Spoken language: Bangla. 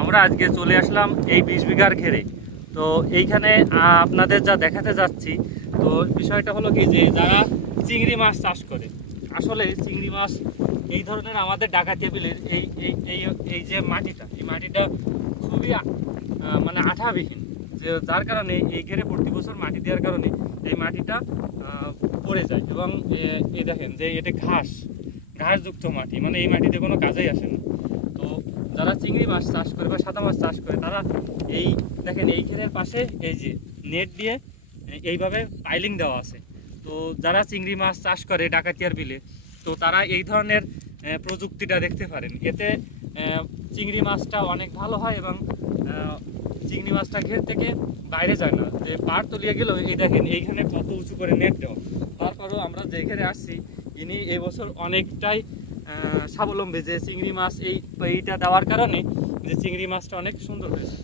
আমরা আজকে চলে আসলাম এই 20 বিঘার ঘেরে। তো এইখানে আপনাদের যা দেখাতে যাচ্ছি, তো বিষয়টা হলো কি যে যারা চিংড়ি মাছ চাষ করে, আসলে চিংড়ি মাছ এই ধরনের আমাদের ডাকাতিয়া বিলের এই এই এই এই যে মাটিটা, এই মাটিটা খুবই মানে আঠাবিহীন, যে যার কারণে এই ঘেরে প্রতি বছর মাটি দেওয়ার কারণে এই মাটিটা পড়ে যায় এবং এই দেখেন যে এটা ঘাসযুক্ত মাটি, মানে এই মাটিতে কোনো কাজেই আসে না। তো যারা চিংড়ি মাছ চাষ করে বা সাদা মাছ চাষ করে, তারা এই দেখেন এই ঘেরের পাশে এই যে নেট দিয়ে এইভাবে পাইলিং দেওয়া আছে। তো যারা চিংড়ি মাছ চাষ করে ডাকাতিয়ার বিলে, তো তারা এই ধরনের প্রযুক্তিটা দেখতে পারেন। এতে চিংড়ি মাছটা অনেক ভালো হয় এবং চিংড়ি মাছটা ঘের থেকে বাইরে যায় না, যে পাড় তলিয়ে গেলেও এই দেখেন এইখানে কত উঁচু করে নেট দেওয়া। তারপরেও আমরা যে ঘেরে আসছি, ইনি এবছর অনেকটাই স্বাবলম্বী, যে চিংড়ি মাছ এইটা দেওয়ার কারণে যে চিংড়ি মাছটা অনেক সুন্দর হয়েছে।